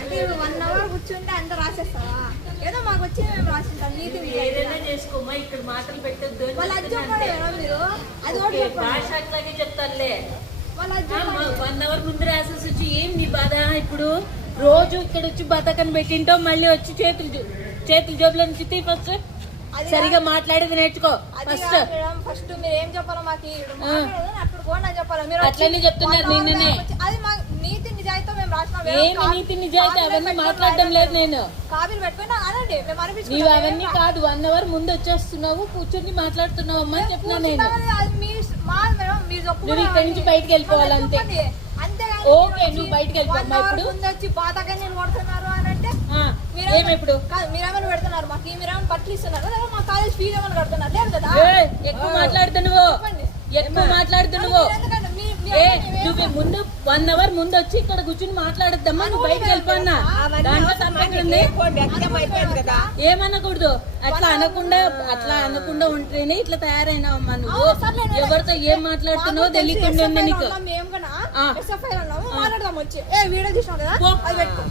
అంటే 1 అవర్ కూర్చుంటే అంత రాసేస్తావా? ఏదో మాకు వచ్చి మేము రాసింటాం. నీతి ఏదైనా చేసుకోమా, ఇక్కడ మాటలు పెట్టద్దు. వాళ్ళు అది చెప్పండి మీరు, అది ఒకటి చెప్పండి. భాష అట్లాగే చెప్తారులే. వాళ్ళు అది చెప్పండి. 1 అవర్ ముందు రాసేసి వచ్చి ఏం నీ బాధ? ఇప్పుడు రోజు ఇక్కడ వచ్చి బతకని పెట్టింటో మళ్ళీ వచ్చి చేతులు జోబులో నుంచి తీ. ఫస్ట్ సరిగా మాట్లాడేది నేర్చుకో. ఫస్ట్ మీరు ఏం చెప్పాలో మాకు అక్కడ కూడా చెప్పాలి. మీరు అట్లనే చెప్తున్నారు నిన్ననే. అది మా నీతి నిజాయితీతో మేము రాసినాం. ఏమి నీతి నిజాయితీ అవన్నీ మాట్లాడడం లేదు నేను. కాపీలు పెట్టుకుని అనండి, మేము అనిపించుకుంటాం. నీవు అవన్నీ కాదు, 1 అవర్ ముందు వచ్చేస్తున్నావు, కూర్చొని మాట్లాడుతున్నావు అమ్మా అని చెప్పినా నేను. నువ్వు ఇక్కడి నుంచి బయటకు వెళ్ళిపోవాలంతే. ఓకే, నువ్వు బయటకు వెళ్ళిపోమ్మా. ఇప్పుడు వచ్చి బాధగా కొడుతున్నారు అని అంటే ఏమిప్పుడు మీరేమైనా పెడుతున్నారు మాకు? మీరేమైనా బట్టలు ఇస్తున్నారు లేదా మా కాలేజ్ ఫీజు ఏమైనా కడుతున్నారు? లేదు కదా. ఎక్కువ మాట్లాడుతున్నావు, ఎక్కువ మాట్లాడుతున్నావు. నువ్వు ముందు 1 అవర్ ముందు వచ్చి ఇక్కడ కూర్చుని మాట్లాడద్దమ్మా. నువ్వు బయటకు వెళ్ళిపోన్నా, దాంట్లో తప్పేంటి ఉంది? ఏమనకూడదు. అట్లా అనకుండా ఉంటేనే ఇట్లా తయారైనావమ్మా నువ్వు. ఎవరితో ఏం మాట్లాడుతున్నావో తెలియకుండా ఉంది నీకు. మేము కూడా మాట్లాడదాం వచ్చి వీడియో చూసినాం కదా, అది పెట్టుకో.